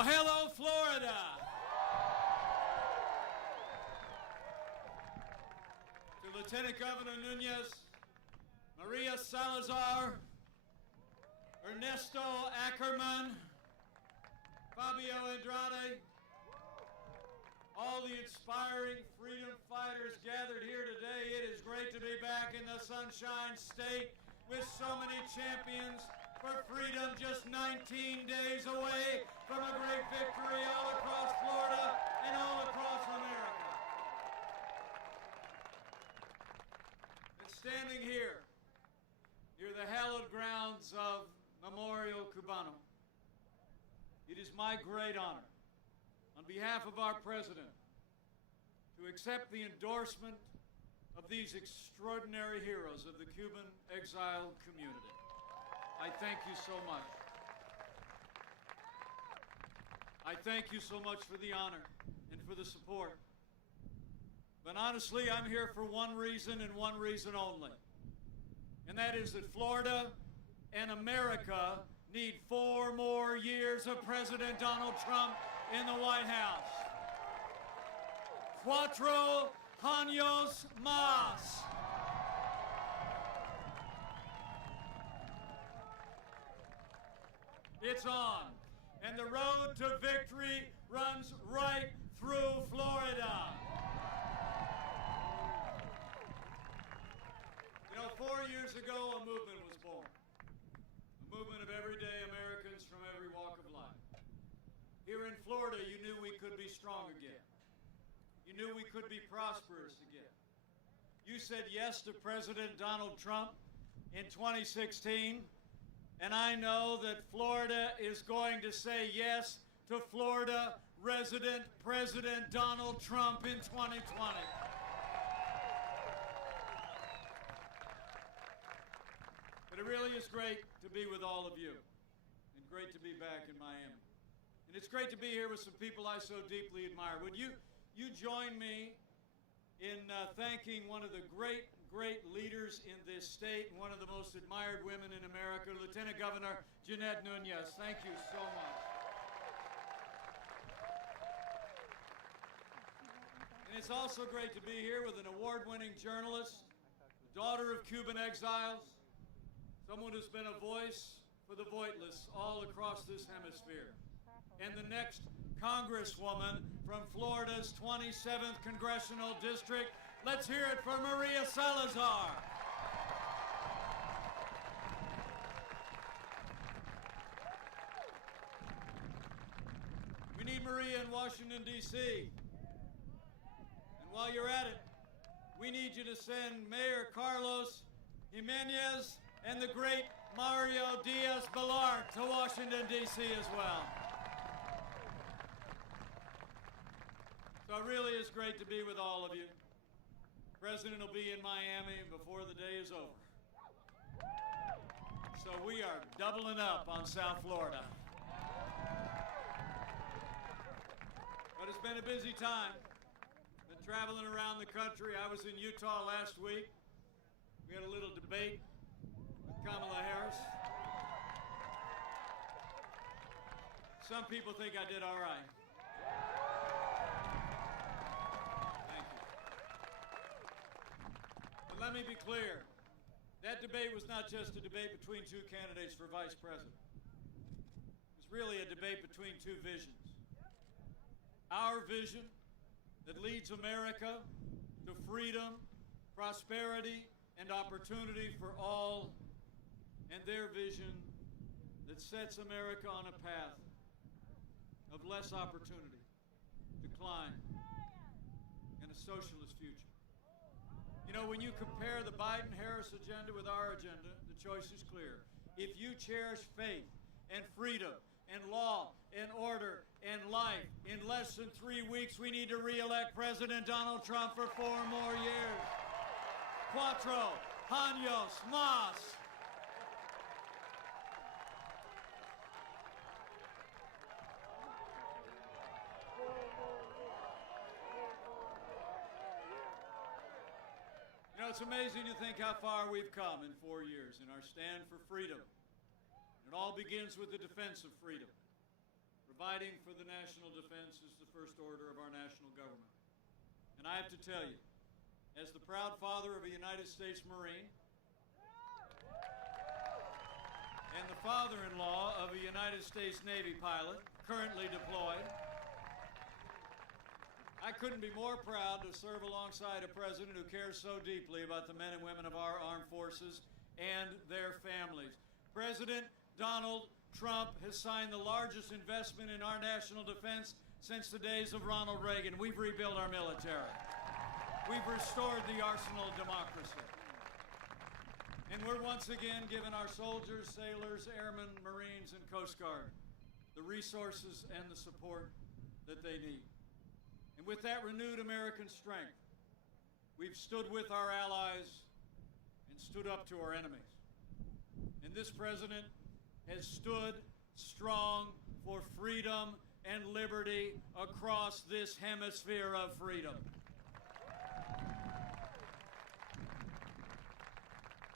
Well, hello, Florida. To Lieutenant Governor Nunez, Maria Salazar, Ernesto Ackerman, Fabio Andrade, all the inspiring freedom fighters gathered here today. It is great to be back in the Sunshine State with so many champions for freedom, just 19 days away from a great victory all across Florida and all across America. And standing here near the hallowed grounds of Memorial Cubano, it is my great honor, on behalf of our president, to accept the endorsement of these extraordinary heroes of the Cuban exile community. I thank you so much. I thank you so much for the honor and for the support. But honestly, I'm here for one reason and one reason only. And that is that Florida and America need 4 more years of President Donald Trump in the White House. 4 años más. It's on. And the road to victory runs right through Florida. You know, 4 years ago, a movement was born. A movement of everyday Americans from every walk of life. Here in Florida, you knew we could be strong again. You knew we could be prosperous again. You said yes to President Donald Trump in 2016. And I know that Florida is going to say yes to Florida resident President Donald Trump in 2020. But it really is great to be with all of you, and great to be back in Miami. And it's great to be here with some people I so deeply admire. Would you join me in thanking one of the great leaders in this state and one of the most admired women in America, Lieutenant Governor Jeanette Nunez. Thank you so much. And it's also great to be here with an award-winning journalist, the daughter of Cuban exiles, someone who's been a voice for the voiceless all across this hemisphere, and the next Congresswoman from Florida's 27th Congressional District. Let's hear it for Maria Salazar. We need Maria in Washington, D.C. And while you're at it, we need you to send Mayor Carlos Jimenez and the great Mario Diaz-Balart to Washington, D.C. as well. So it really is great to be with all of you. The President will be in Miami before the day is over. So we are doubling up on South Florida. But it's been a busy time. Been traveling around the country. I was in Utah last week. We had a little debate with Kamala Harris. Some people think I did all right. Let me be clear. That debate was not just a debate between 2 candidates for vice president. It was really a debate between 2 visions. Our vision that leads America to freedom, prosperity, and opportunity for all, and their vision that sets America on a path of less opportunity, decline, and a socialist future. You know, when you compare the Biden-Harris agenda with our agenda, the choice is clear. If you cherish faith and freedom and law and order and life, in less than 3 weeks, we need to re-elect President Donald Trump for 4 more years. 4 años más. You know, it's amazing to think how far we've come in 4 years in our stand for freedom. It all begins with the defense of freedom, providing for the national defense is the first order of our national government. And I have to tell you, as the proud father of a United States Marine and the father-in-law of a United States Navy pilot currently deployed, I couldn't be more proud to serve alongside a president who cares so deeply about the men and women of our armed forces and their families. President Donald Trump has signed the largest investment in our national defense since the days of Ronald Reagan. We've rebuilt our military. We've restored the arsenal of democracy. And we're once again giving our soldiers, sailors, airmen, Marines, and Coast Guard the resources and the support that they need. And with that renewed American strength, we've stood with our allies and stood up to our enemies. And this president has stood strong for freedom and liberty across this hemisphere of freedom.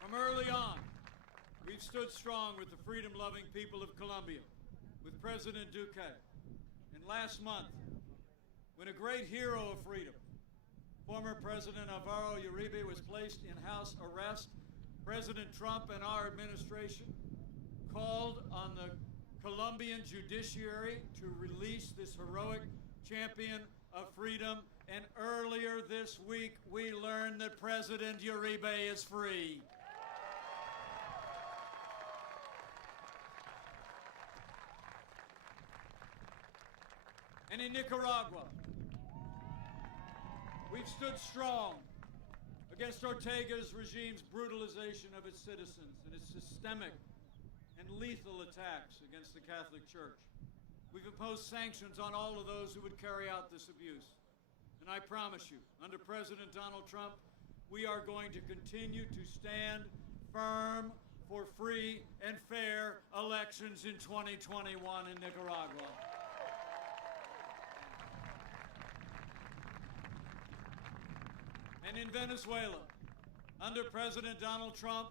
From early on, we've stood strong with the freedom-loving people of Colombia, with President Duque. And last month, when a great hero of freedom, former President Alvaro Uribe, was placed in house arrest, President Trump and our administration called on the Colombian judiciary to release this heroic champion of freedom. And earlier this week, we learned that President Uribe is free. And in Nicaragua, we've stood strong against Ortega's regime's brutalization of its citizens and its systemic and lethal attacks against the Catholic Church. We've imposed sanctions on all of those who would carry out this abuse. And I promise you, under President Donald Trump, we are going to continue to stand firm for free and fair elections in 2021 in Nicaragua. And in Venezuela, under President Donald Trump,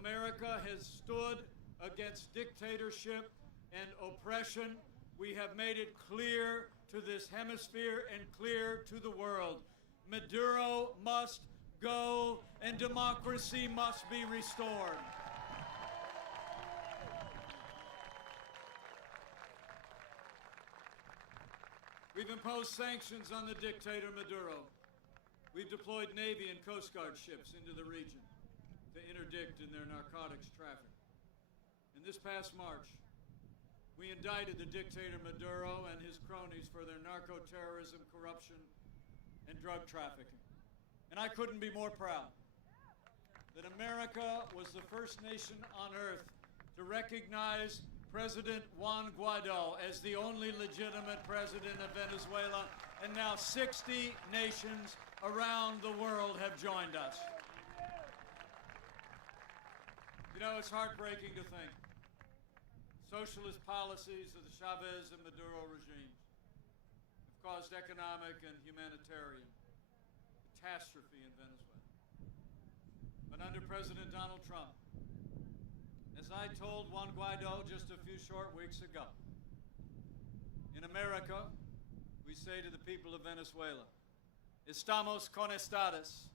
America has stood against dictatorship and oppression. We have made it clear to this hemisphere and clear to the world. Maduro must go and democracy must be restored. We've imposed sanctions on the dictator Maduro. We've deployed Navy and Coast Guard ships into the region to interdict in their narcotics traffic. And this past March, we indicted the dictator Maduro and his cronies for their narco-terrorism, corruption, and drug trafficking. And I couldn't be more proud that America was the first nation on earth to recognize President Juan Guaido as the only legitimate president of Venezuela, and now 60 nations around the world have joined us. You know, it's heartbreaking to think socialist policies of the Chavez and Maduro regimes have caused economic and humanitarian catastrophe in Venezuela. But under President Donald Trump, as I told Juan Guaido just a few short weeks ago, in America, we say to the people of Venezuela, Estamos con ustedes.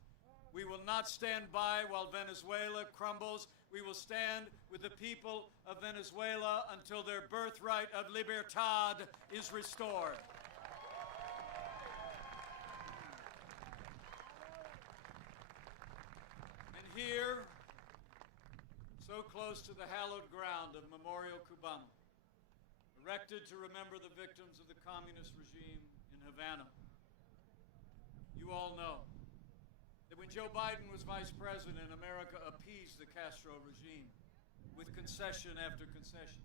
We will not stand by while Venezuela crumbles. We will stand with the people of Venezuela until their birthright of libertad is restored. And here, so close to the hallowed ground of Memorial Cubano, erected to remember the victims of the communist regime in Havana, you all know that when Joe Biden was vice president, America appeased the Castro regime with concession after concession.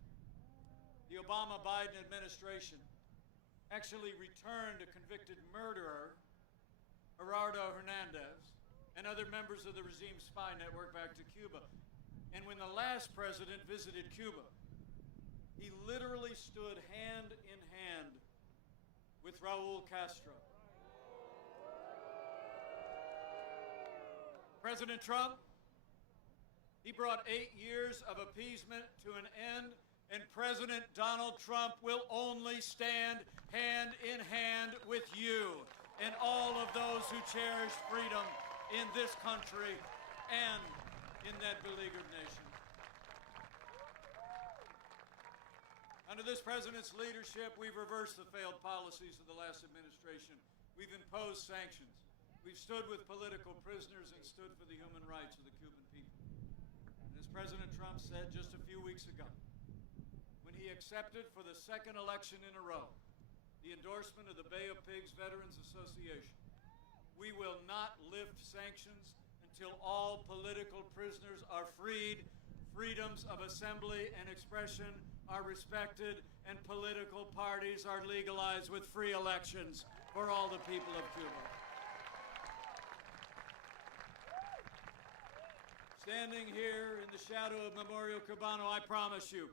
The Obama-Biden administration actually returned a convicted murderer, Gerardo Hernandez, and other members of the regime spy network back to Cuba. And when the last president visited Cuba, he literally stood hand in hand with Raul Castro. President Trump, he brought 8 years of appeasement to an end, and President Donald Trump will only stand hand in hand with you and all of those who cherish freedom in this country and in that beleaguered nation. Under this president's leadership, we've reversed the failed policies of the last administration. We've imposed sanctions. We've stood with political prisoners and stood for the human rights of the Cuban people. And as President Trump said just a few weeks ago, when he accepted for the second election in a row the endorsement of the Bay of Pigs Veterans Association, we will not lift sanctions until all political prisoners are freed, freedoms of assembly and expression are respected, and political parties are legalized with free elections for all the people of Cuba. Standing here in the shadow of Memorial Cubano, I promise you,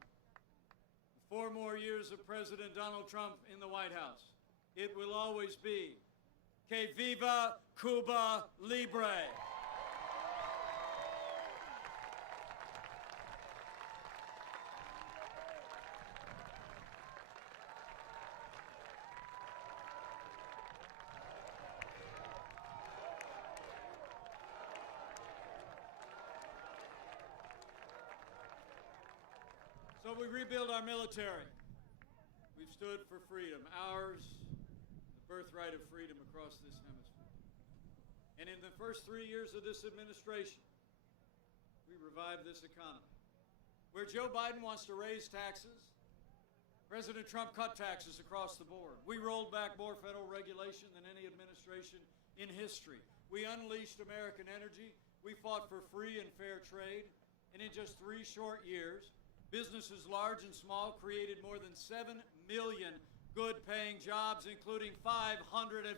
4 more years of President Donald Trump in the White House, it will always be Que viva Cuba Libre! So we rebuild our military. We've stood for freedom, ours, the birthright of freedom across this hemisphere. And in the first 3 years of this administration, we revived this economy. Where Joe Biden wants to raise taxes, President Trump cut taxes across the board. We rolled back more federal regulation than any administration in history. We unleashed American energy. We fought for free and fair trade. And in just 3 short years, businesses large and small created more than 7 million good-paying jobs, including 550,000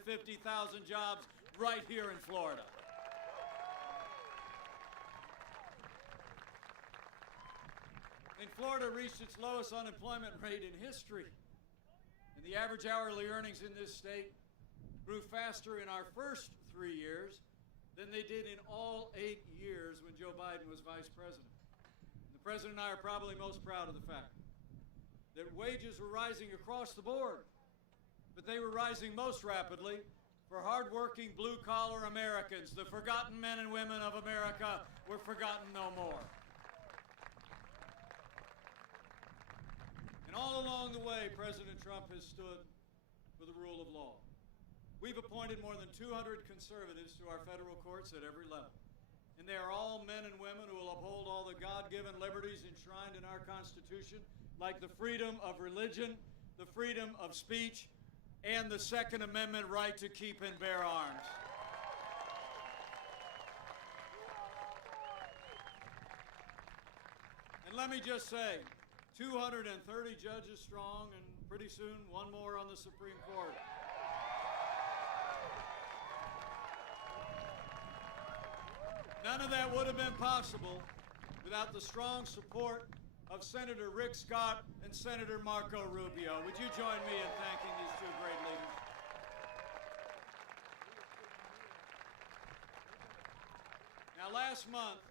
jobs right here in Florida. And Florida reached its lowest unemployment rate in history. And the average hourly earnings in this state grew faster in our first 3 years than they did in all 8 years when Joe Biden was vice president. The President and I are probably most proud of the fact that wages were rising across the board, but they were rising most rapidly for hardworking blue-collar Americans. The forgotten men and women of America were forgotten no more. And all along the way, President Trump has stood for the rule of law. We've appointed more than 200 conservatives to our federal courts at every level. And they are all men and women who will uphold all the God-given liberties enshrined in our Constitution, like the freedom of religion, the freedom of speech, and the Second Amendment right to keep and bear arms. And let me just say, 230 judges strong, and pretty soon one more on the Supreme Court. None of that would have been possible without the strong support of Senator Rick Scott and Senator Marco Rubio. Would you join me in thanking these 2 great leaders? Now, last month,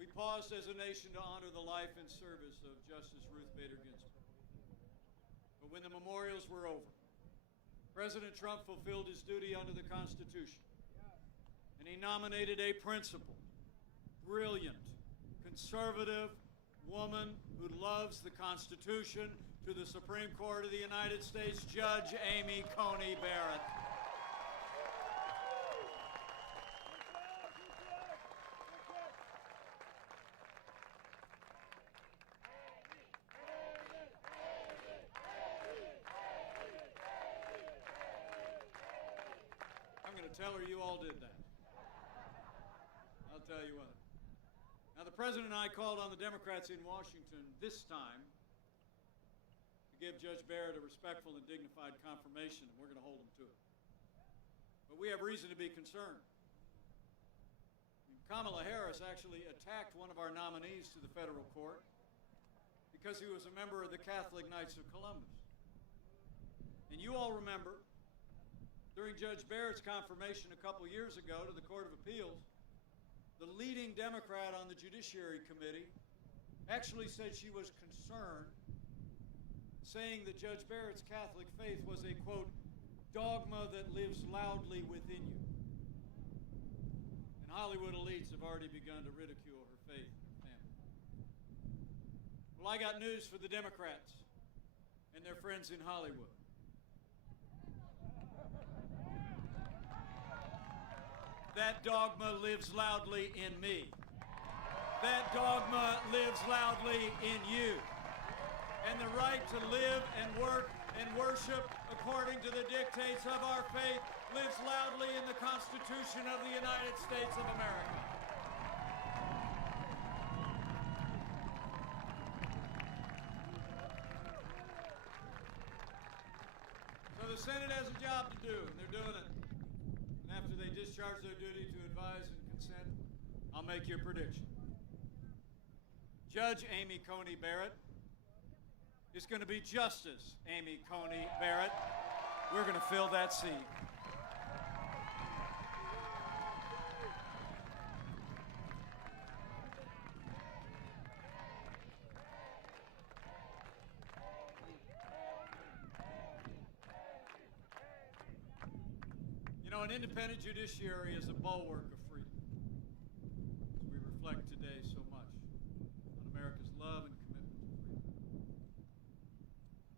we paused as a nation to honor the life and service of Justice Ruth Bader Ginsburg. But when the memorials were over, President Trump fulfilled his duty under the Constitution. And he nominated a principled, brilliant, conservative woman who loves the Constitution to the Supreme Court of the United States, Judge Amy Coney Barrett. I'm going to tell her you all did that. I'll tell you what. Now, the President and I called on the Democrats in Washington this time to give Judge Barrett a respectful and dignified confirmation, and we're going to hold them to it. But we have reason to be concerned. Kamala Harris actually attacked one of our nominees to the federal court because he was a member of the Catholic Knights of Columbus. And you all remember, during Judge Barrett's confirmation a couple years ago to the Court of Appeals, the leading Democrat on the Judiciary Committee actually said she was concerned, saying that Judge Barrett's Catholic faith was a, quote, dogma that lives loudly within you. And Hollywood elites have already begun to ridicule her faith and her family. Well, I got news for the Democrats and their friends in Hollywood. That dogma lives loudly in me. That dogma lives loudly in you. And the right to live and work and worship according to the dictates of our faith lives loudly in the Constitution of the United States of America. So the Senate has a job to do, and they're doing it. And after they discharge their duty to advise and consent, I'll make your prediction. Judge Amy Coney Barrett is going to be Justice Amy Coney Barrett. We're going to fill that seat. You know, an independent judiciary is a bulwark of freedom, as we reflect today so much on America's love and commitment to freedom.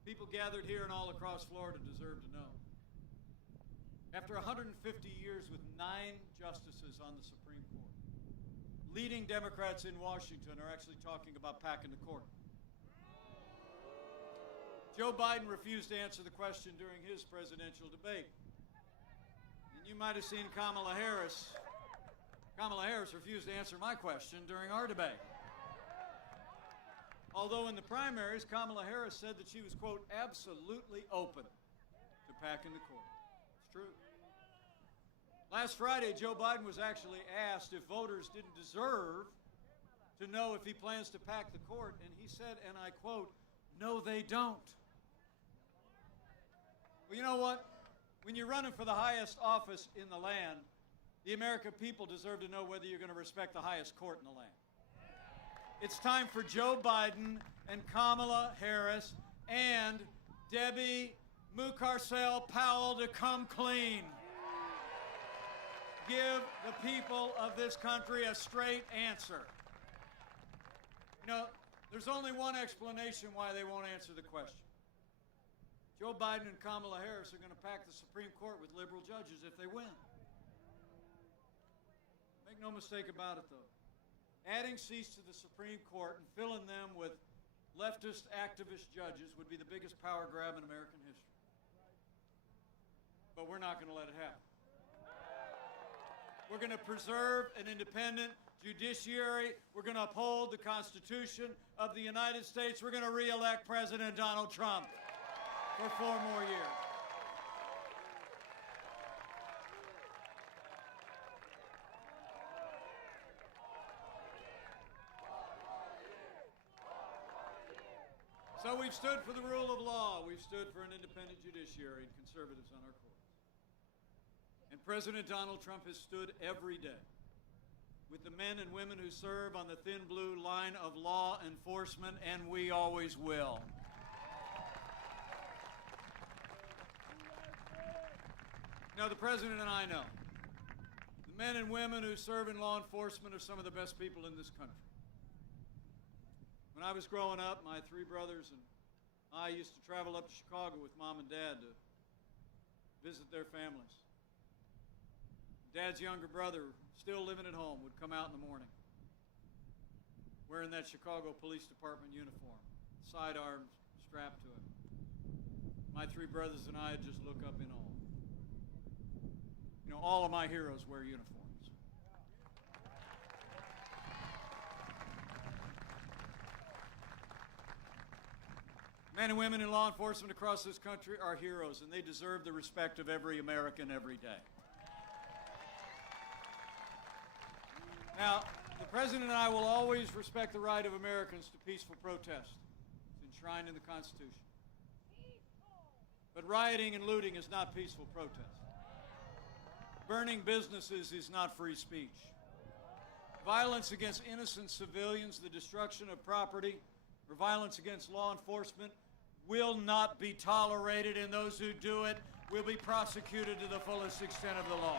People gathered here and all across Florida deserve to know. After 150 years with 9 justices on the Supreme Court, leading Democrats in Washington are actually talking about packing the court. Joe Biden refused to answer the question during his presidential debate. And you might have seen Kamala Harris. Kamala Harris refused to answer my question during our debate. Although in the primaries, Kamala Harris said that she was, quote, absolutely open to packing the court. It's true. Last Friday, Joe Biden was actually asked if voters didn't deserve to know if he plans to pack the court, and he said, and I quote, no, they don't. Well, you know what? When you're running for the highest office in the land, the American people deserve to know whether you're going to respect the highest court in the land. It's time for Joe Biden and Kamala Harris and Debbie Mucarsel Powell to come clean. Give the people of this country a straight answer. You know, there's only one explanation why they won't answer the question. Joe Biden and Kamala Harris are going to pack the Supreme Court with liberal judges if they win. Make no mistake about it, though. Adding seats to the Supreme Court and filling them with leftist activist judges would be the biggest power grab in American history. But we're not going to let it happen. We're going to preserve an independent judiciary. We're going to uphold the Constitution of the United States. We're going to re-elect President Donald Trump for 4 more years. So we've stood for the rule of law. We've stood for an independent judiciary and conservatives on our courts. And President Donald Trump has stood every day with the men and women who serve on the thin blue line of law enforcement, and we always will. Now, the President and I know the men and women who serve in law enforcement are some of the best people in this country. When I was growing up, my 3 brothers and I used to travel up to Chicago with Mom and Dad to visit their families. Dad's younger brother, still living at home, would come out in the morning wearing that Chicago Police Department uniform, sidearms strapped to him. My 3 brothers and I would just look up in awe. You know, all of my heroes wear uniforms. Men and women in law enforcement across this country are heroes, and they deserve the respect of every American every day. Now, the President and I will always respect the right of Americans to peaceful protest. It's enshrined in the Constitution. But rioting and looting is not peaceful protest. Burning businesses is not free speech. Violence against innocent civilians, the destruction of property, or violence against law enforcement will not be tolerated, and those who do it will be prosecuted to the fullest extent of the law.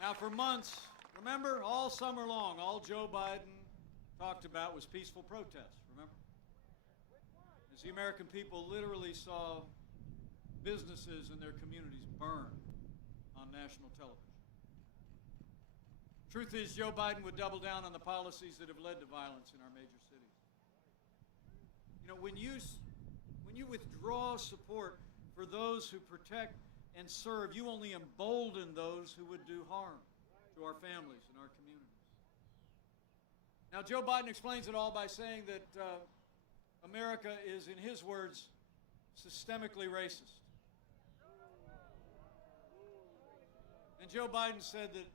Now, for months, remember, all summer long, all Joe Biden talked about was peaceful protests, remember? As the American people literally saw businesses in their communities burn on national television. Truth is, Joe Biden would double down on the policies that have led to violence in our major cities. You know, when you withdraw support for those who protect and serve, you only embolden those who would do harm to our families and our communities. Now, Joe Biden explains it all by saying that America is, in his words, systemically racist. And Joe Biden said that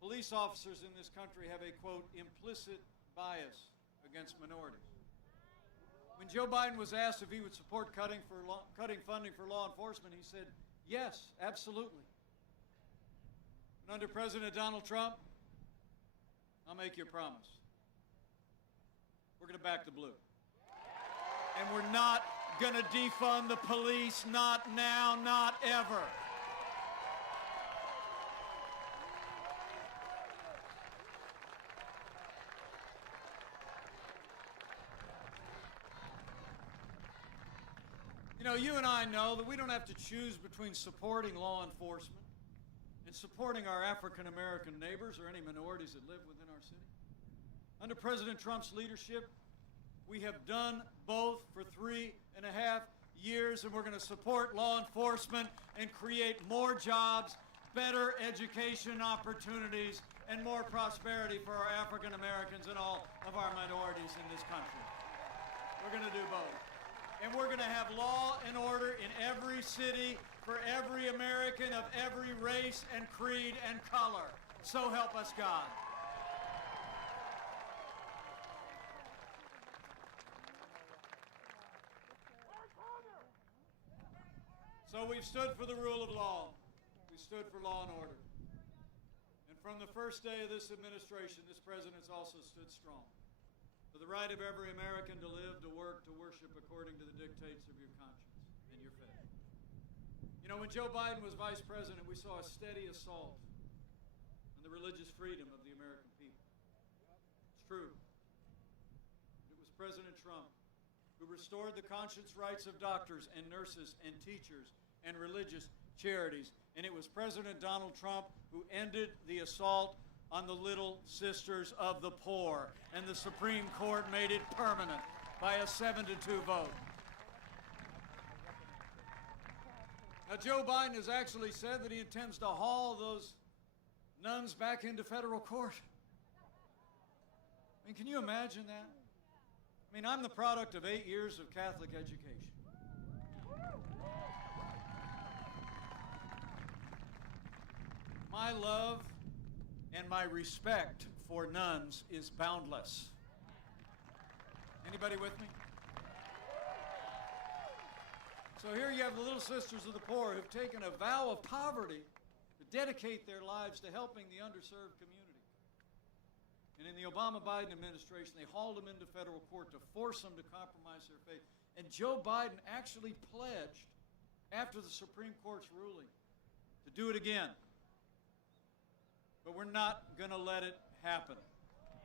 police officers in this country have a, quote, implicit bias against minorities. When Joe Biden was asked if he would support cutting funding for law enforcement, he said, yes, absolutely. And under President Donald Trump, I'll make you a promise. We're going to back the blue. And we're not going to defund the police, not now, not ever. You know, you and I know that we don't have to choose between supporting law enforcement and supporting our African American neighbors or any minorities that live within our city. Under President Trump's leadership, we have done both for 3.5 years, and we're going to support law enforcement and create more jobs, better education opportunities, and more prosperity for our African Americans and all of our minorities in this country. We're going to do both. And we're going to have law and order in every city for every American of every race and creed and color. So help us God. So we've stood for the rule of law. We stood for law and order. And from the first day of this administration, this president's also stood strong for the right of every American to live, to work, to worship according to the dictates of your conscience and your faith. You know, when Joe Biden was vice president, we saw a steady assault on the religious freedom of the American people. It's true. It was President Trump who restored the conscience rights of doctors and nurses and teachers and religious charities. And it was President Donald Trump who ended the assault on the Little Sisters of the Poor, and the Supreme Court made it permanent by a 7-2 vote. Now, Joe Biden has actually said that he intends to haul those nuns back into federal court. I mean, can you imagine that? I mean, I'm the product of 8 years of Catholic education. My love and my respect for nuns is boundless. Anybody with me? So here you have the Little Sisters of the Poor who've taken a vow of poverty to dedicate their lives to helping the underserved community. And in the Obama-Biden administration, they hauled them into federal court to force them to compromise their faith. And Joe Biden actually pledged, after the Supreme Court's ruling, to do it again. But we're not going to let it happen.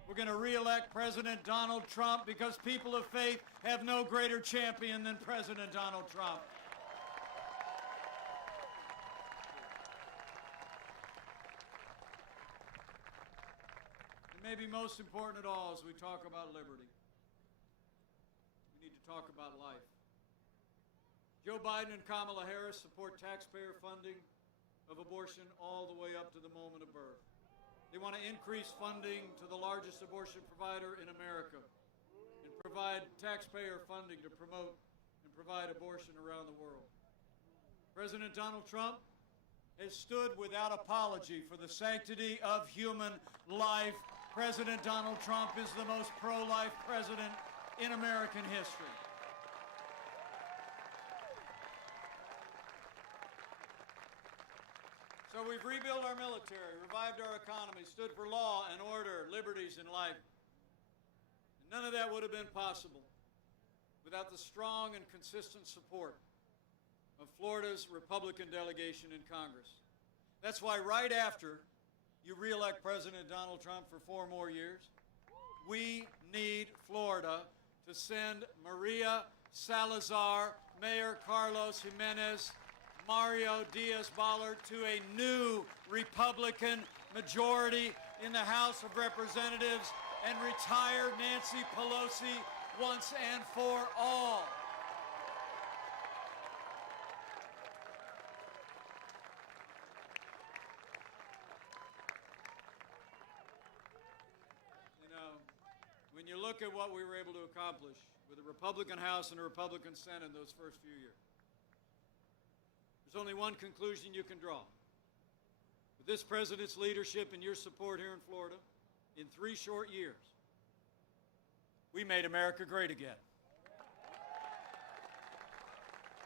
We're going to re-elect President Donald Trump because people of faith have no greater champion than President Donald Trump. And maybe most important at all, as we talk about liberty, we need to talk about life. Joe Biden and Kamala Harris support taxpayer funding of abortion all the way up to the moment of birth. They want to increase funding to the largest abortion provider in America and provide taxpayer funding to promote and provide abortion around the world. President Donald Trump has stood without apology for the sanctity of human life. President Donald Trump is the most pro-life president in American history. So we've rebuilt our military, revived our economy, stood for law and order, liberties, and life. And none of that would have been possible without the strong and consistent support of Florida's Republican delegation in Congress. That's why right after you re-elect President Donald Trump for 4 more years, we need Florida to send Maria Salazar, Mayor Carlos Jimenez, Mario Diaz-Balart to a new Republican majority in the House of Representatives and retire Nancy Pelosi once and for all. You know, when you look at what we were able to accomplish with a Republican House and a Republican Senate in those first few years, there's only one conclusion you can draw. With this president's leadership and your support here in Florida, in 3 short years, we made America great again.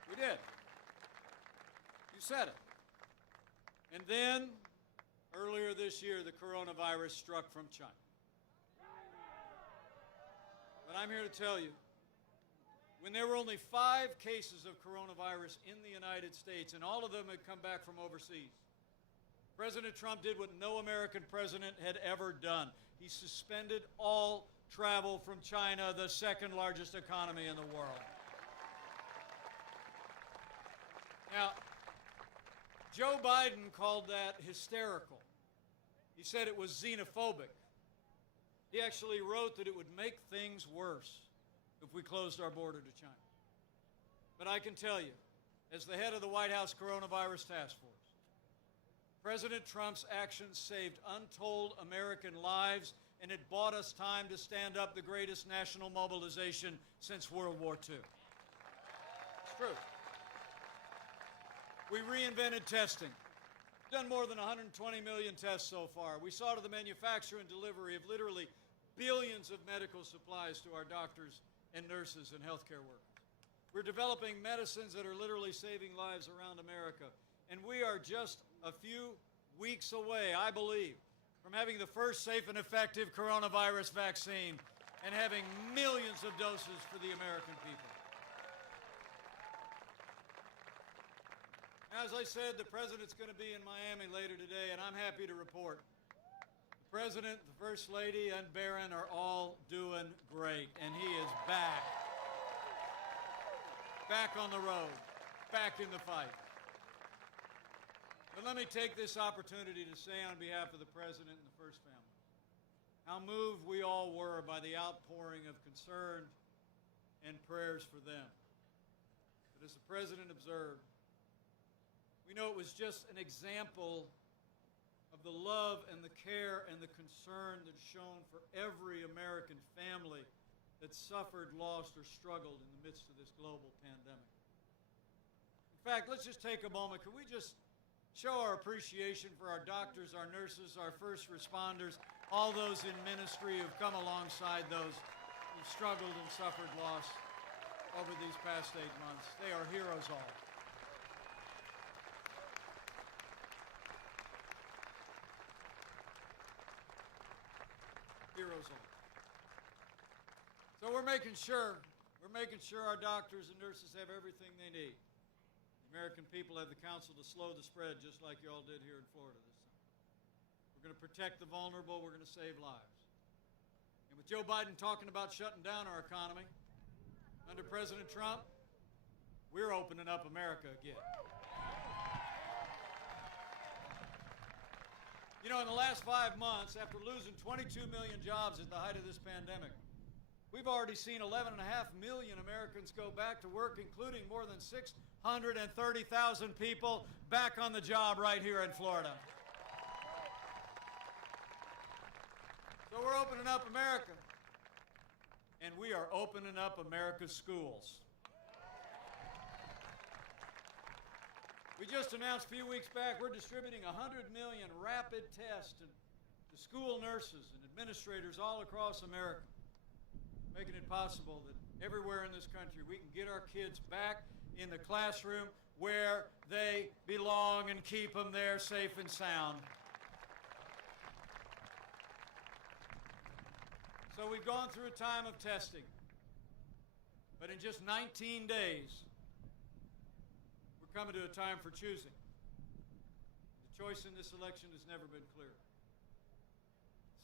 We did. You said it. And then, earlier this year, the coronavirus struck from China. But I'm here to tell you, when there were only 5 cases of coronavirus in the United States, and all of them had come back from overseas, President Trump did what no American president had ever done. He suspended all travel from China, the 2nd largest economy in the world. Now, Joe Biden called that hysterical. He said it was xenophobic. He actually wrote that it would make things worse if we closed our border to China. But I can tell you, as the head of the White House Coronavirus Task Force, President Trump's actions saved untold American lives, and it bought us time to stand up the greatest national mobilization since World War II. It's true. We reinvented testing. Done more than 120 million tests so far. We saw to the manufacture and delivery of literally billions of medical supplies to our doctors and nurses and healthcare workers. We're developing medicines that are literally saving lives around America. And we are just a few weeks away, I believe, from having the first safe and effective coronavirus vaccine and having millions of doses for the American people. As I said, the president's going to be in Miami later today, and I'm happy to report the president, the first lady, and Barron are all doing great, and he is back. Back on the road, back in the fight. But let me take this opportunity to say on behalf of the president and the First Family how moved we all were by the outpouring of concern and prayers for them. But as the president observed, we know it was just an example of the love and the care and the concern that's shown for every American family that suffered, lost, or struggled in the midst of this global pandemic. In fact, let's just take a moment. Can we just show our appreciation for our doctors, our nurses, our first responders, all those in ministry who've come alongside those who've struggled and suffered loss over these past 8 months. They are heroes all. Heroes all. So we're making sure our doctors and nurses have everything they need. The American people have the counsel to slow the spread, just like you all did here in Florida this summer. We're going to protect the vulnerable. We're going to save lives. And with Joe Biden talking about shutting down our economy, under President Trump, we're opening up America again. You know, in the last 5 months, after losing 22 million jobs at the height of this pandemic, we've already seen 11.5 million Americans go back to work, including more than 630,000 people back on the job right here in Florida. So we're opening up America, and we are opening up America's schools. We just announced a few weeks back we're distributing 100 million rapid tests to school nurses and administrators all across America, making it possible that everywhere in this country we can get our kids back in the classroom where they belong and keep them there safe and sound. So we've gone through a time of testing, but in just 19 days, we're coming to a time for choosing. The choice in this election has never been clearer.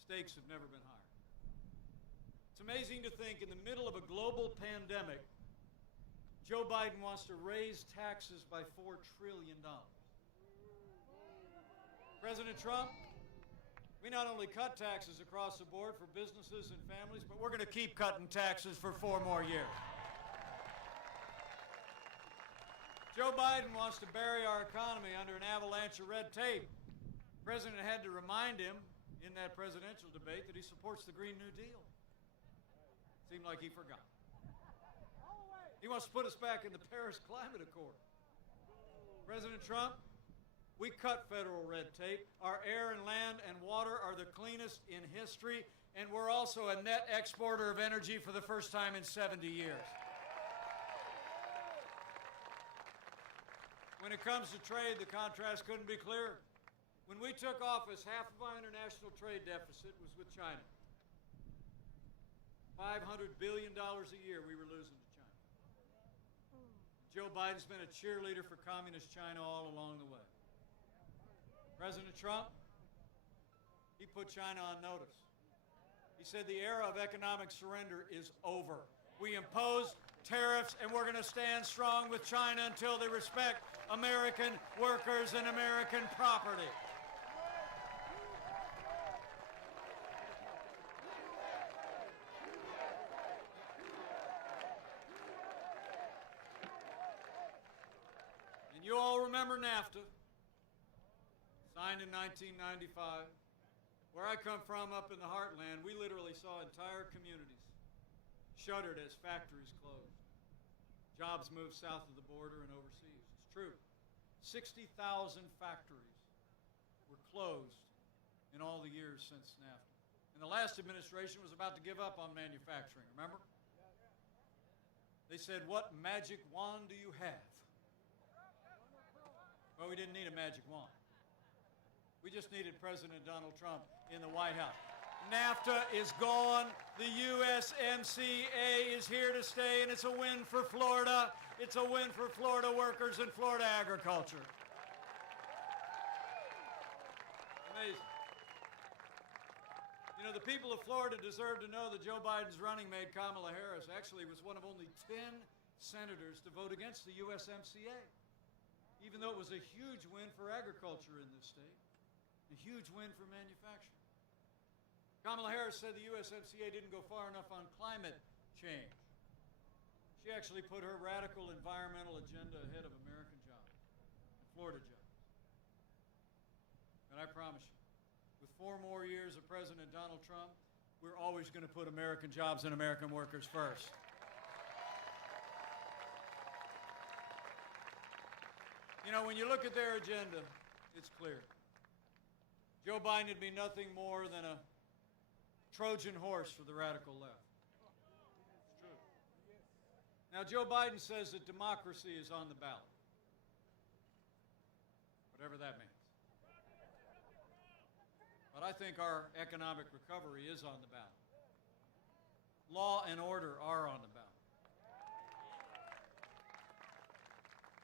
Stakes have never been higher. It's amazing to think in the middle of a global pandemic, Joe Biden wants to raise taxes by $4 trillion. President Trump, we not only cut taxes across the board for businesses and families, but we're going to keep cutting taxes for 4 more years. Joe Biden wants to bury our economy under an avalanche of red tape. The president had to remind him in that presidential debate that he supports the Green New Deal. Seemed like he forgot. He wants to put us back in the Paris Climate Accord. President Trump, we cut federal red tape. Our air and land and water are the cleanest in history, and we're also a net exporter of energy for the first time in 70 years. When it comes to trade, the contrast couldn't be clearer. When we took office, half of our international trade deficit was with China. $500 billion a year we were losing to China. Joe Biden's been a cheerleader for communist China all along the way. President Trump, he put China on notice. He said the era of economic surrender is over. We imposed tariffs, and we're going to stand strong with China until they respect American workers and American property. And you all remember NAFTA, signed in 1995. Where I come from, up in the heartland, we literally saw entire communities shuttered as factories closed. Jobs moved south of the border and overseas. It's true. 60,000 factories were closed in all the years since NAFTA. And the last administration was about to give up on manufacturing, remember? They said, "What magic wand do you have?" Well, we didn't need a magic wand. We just needed President Donald Trump in the White House. NAFTA is gone. The USMCA is here to stay, and it's a win for Florida. It's a win for Florida workers and Florida agriculture. Amazing. You know, the people of Florida deserve to know that Joe Biden's running mate, Kamala Harris, actually was one of only 10 senators to vote against the USMCA, even though it was a huge win for agriculture in this state, a huge win for manufacturing. Kamala Harris said the USMCA didn't go far enough on climate change. She actually put her radical environmental agenda ahead of American jobs, Florida jobs. And I promise you, with 4 more years of President Donald Trump, we're always going to put American jobs and American workers first. You know, when you look at their agenda, it's clear. Joe Biden would be nothing more than a Trojan horse for the radical left. It's true. Now, Joe Biden says that democracy is on the ballot, whatever that means. But I think our economic recovery is on the ballot. Law and order are on the ballot.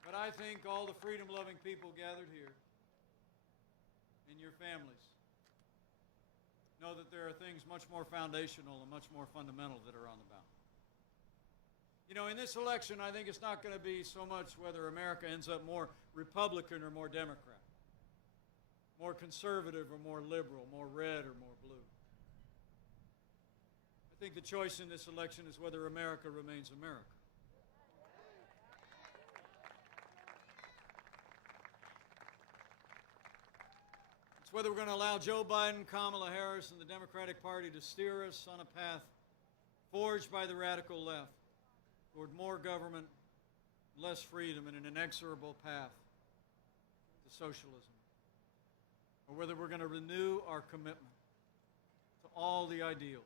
But I think all the freedom-loving people gathered here and your families know that there are things much more foundational and much more fundamental that are on the ballot. You know, in this election, I think it's not going to be so much whether America ends up more Republican or more Democrat, more conservative or more liberal, more red or more blue. I think the choice in this election is whether America remains America. Whether we're going to allow Joe Biden, Kamala Harris, and the Democratic Party to steer us on a path forged by the radical left toward more government, less freedom, and an inexorable path to socialism. Or whether we're going to renew our commitment to all the ideals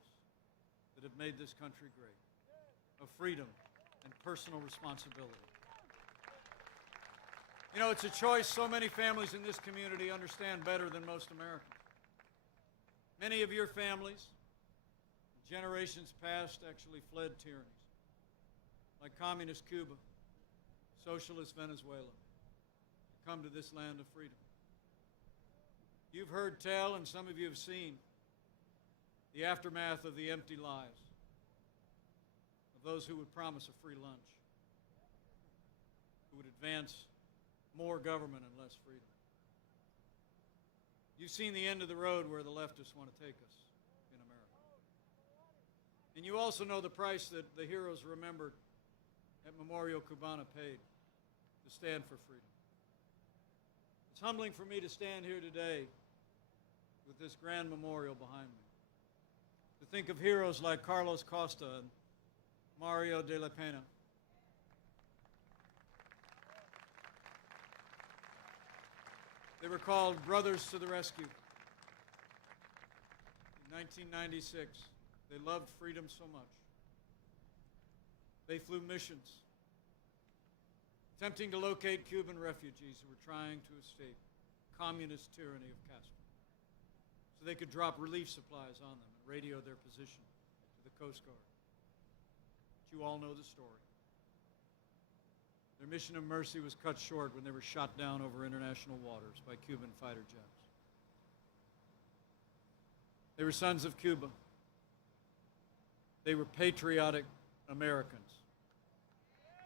that have made this country great, of freedom and personal responsibility. You know, it's a choice so many families in this community understand better than most Americans. Many of your families, generations past, actually fled tyrannies, like communist Cuba, socialist Venezuela, to come to this land of freedom. You've heard tell, and some of you have seen, the aftermath of the empty lies of those who would promise a free lunch, who would advance more government and less freedom. You've seen the end of the road where the leftists want to take us in America. And you also know the price that the heroes remembered at Memorial Cubano paid to stand for freedom. It's humbling for me to stand here today with this grand memorial behind me, to think of heroes like Carlos Costa and Mario de la Pena. They were called Brothers to the Rescue. In 1996, they loved freedom so much. They flew missions, attempting to locate Cuban refugees who were trying to escape communist tyranny of Castro, so they could drop relief supplies on them and radio their position to the Coast Guard. But you all know the story. Their mission of mercy was cut short when they were shot down over international waters by Cuban fighter jets. They were sons of Cuba. They were patriotic Americans,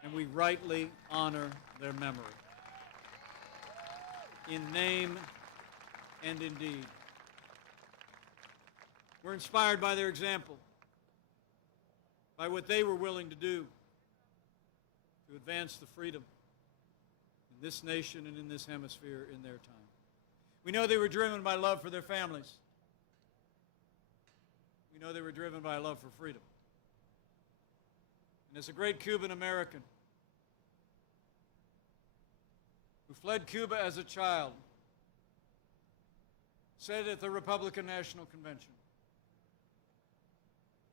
and we rightly honor their memory in name and in deed. We're inspired by their example, by what they were willing to do to advance the freedom in this nation and in this hemisphere in their time. We know they were driven by love for their families. We know they were driven by a love for freedom. And as a great Cuban American who fled Cuba as a child said at the Republican National Convention,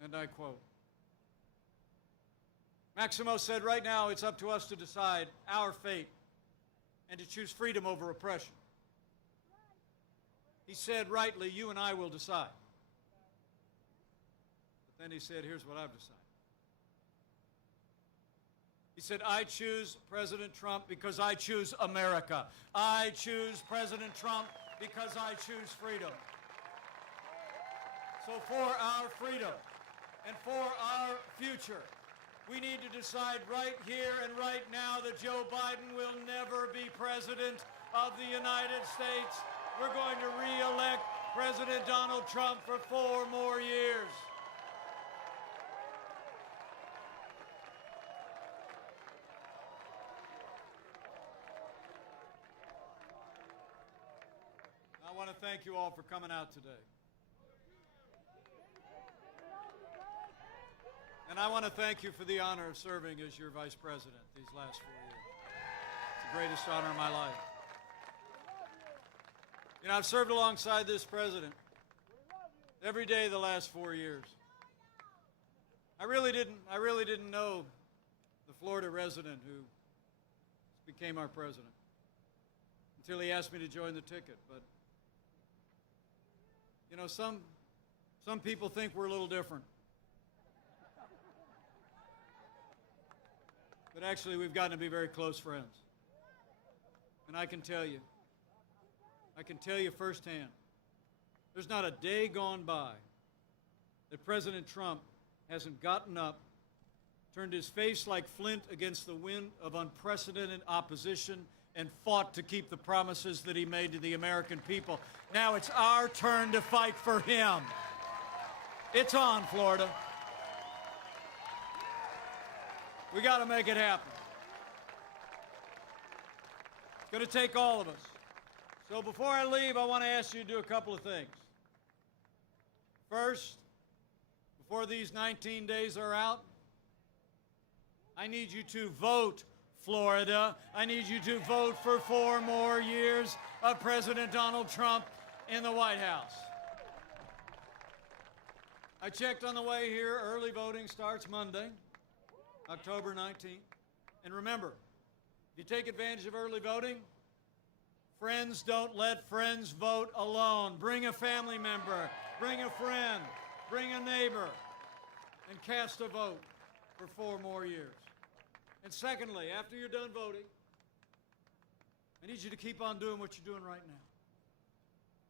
and I quote, Maximo said, right now it's up to us to decide our fate and to choose freedom over oppression. He said, rightly, you and I will decide. But then he said, here's what I've decided. He said, I choose President Trump because I choose America. I choose President Trump because I choose freedom. So for our freedom and for our future, we need to decide right here and right now that Joe Biden will never be president of the United States. We're going to re-elect President Donald Trump for 4 more years. I want to thank you all for coming out today. And I want to thank you for the honor of serving as your vice president these last 4 years. It's the greatest honor of my life. You know, I've served alongside this president every day the last 4 years. I really didn't know the Florida resident who became our president until he asked me to join the ticket. But you know, some people think we're a little different. But actually, we've gotten to be very close friends. And I can tell you firsthand, there's not a day gone by that President Trump hasn't gotten up, turned his face like flint against the wind of unprecedented opposition, and fought to keep the promises that he made to the American people. Now it's our turn to fight for him. It's on, Florida. We got to make it happen. It's going to take all of us. So before I leave, I want to ask you to do a couple of things. First, before these 19 days are out, I need you to vote, Florida. I need you to vote for 4 more years of President Donald Trump in the White House. I checked on the way here. Early voting starts Monday, October 19th. And remember, You take advantage of early voting? Friends don't let friends vote alone. Bring a family member, bring a friend, bring a neighbor, and cast a vote for 4 more years. And secondly, after you're done voting, I need you to keep on doing what you're doing right now.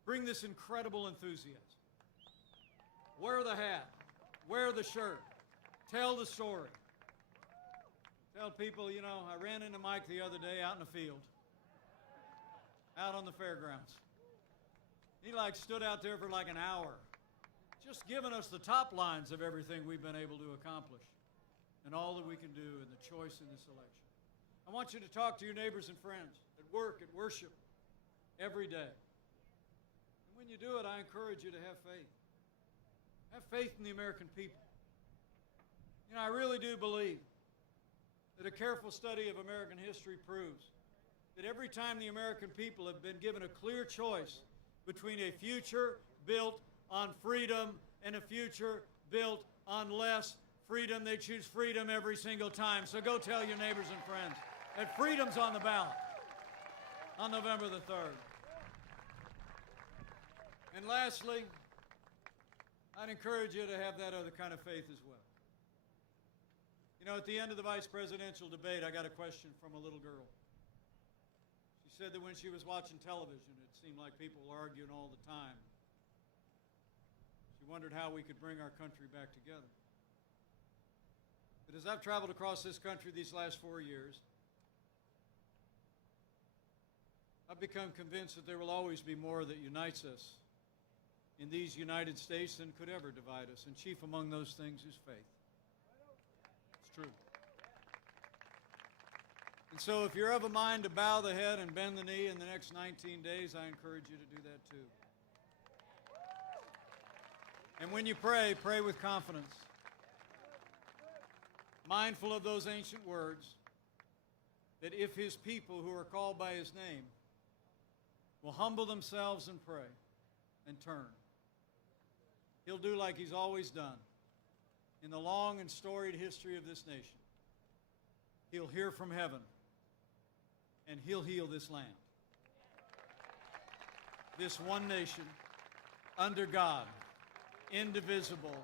Bring this incredible enthusiasm. Wear the hat, wear the shirt, tell the story. Tell people, you know, I ran into Mike the other day out in the field, out on the fairgrounds. He stood out there for like an hour, just giving us the top lines of everything we've been able to accomplish and all that we can do in the choice in this election. I want you to talk to your neighbors and friends at work, at worship, every day. And when you do it, I encourage you to have faith. Have faith in the American people. You know, I really do believe that a careful study of American history proves that every time the American people have been given a clear choice between a future built on freedom and a future built on less freedom, they choose freedom every single time. So go tell your neighbors and friends that freedom's on the ballot on November the 3rd. And lastly, I'd encourage you to have that other kind of faith as well. You know, at the end of the vice presidential debate, I got a question from a little girl. She said that when she was watching television, it seemed like people were arguing all the time. She wondered how we could bring our country back together. But as I've traveled across this country these last 4 years, I've become convinced that there will always be more that unites us in these United States than could ever divide us, and chief among those things is faith. It's true. And so if you're of a mind to bow the head and bend the knee in the next 19 days, I encourage you to do that too. And when you pray, pray with confidence, mindful of those ancient words that if his people who are called by his name will humble themselves and pray and turn, he'll do like he's always done in the long and storied history of this nation. He'll hear from heaven, and he'll heal this land. This one nation, under God, indivisible,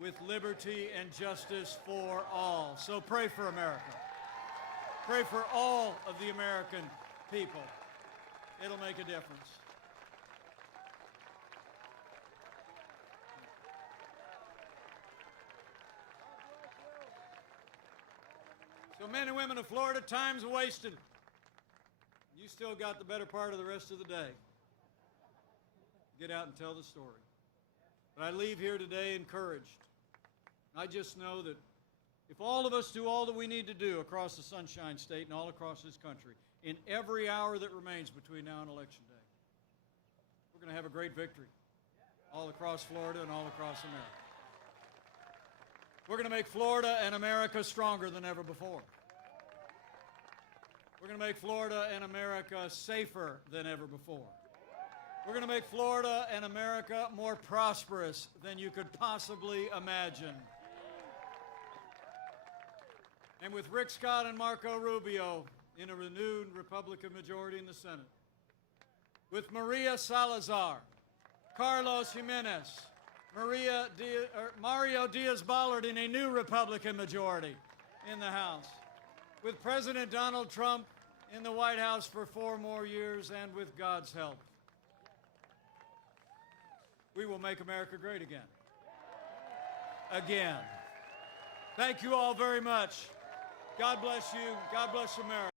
with liberty and justice for all. So pray for America. Pray for all of the American people. It'll make a difference. So men and women of Florida, time's wasted. You still got the better part of the rest of the day. Get out and tell the story. But I leave here today encouraged. I just know that if all of us do all that we need to do across the Sunshine State and all across this country, in every hour that remains between now and Election Day, we're going to have a great victory all across Florida and all across America. We're going to make Florida and America stronger than ever before. We're going to make Florida and America safer than ever before. We're going to make Florida and America more prosperous than you could possibly imagine. And with Rick Scott and Marco Rubio in a renewed Republican majority in the Senate, with Maria Salazar, Carlos Jimenez, Mario Diaz-Balart in a new Republican majority in the House, with President Donald Trump in the White House for 4 more years, and with God's help, we will make America great again. Again. Thank you all very much. God bless you. God bless America.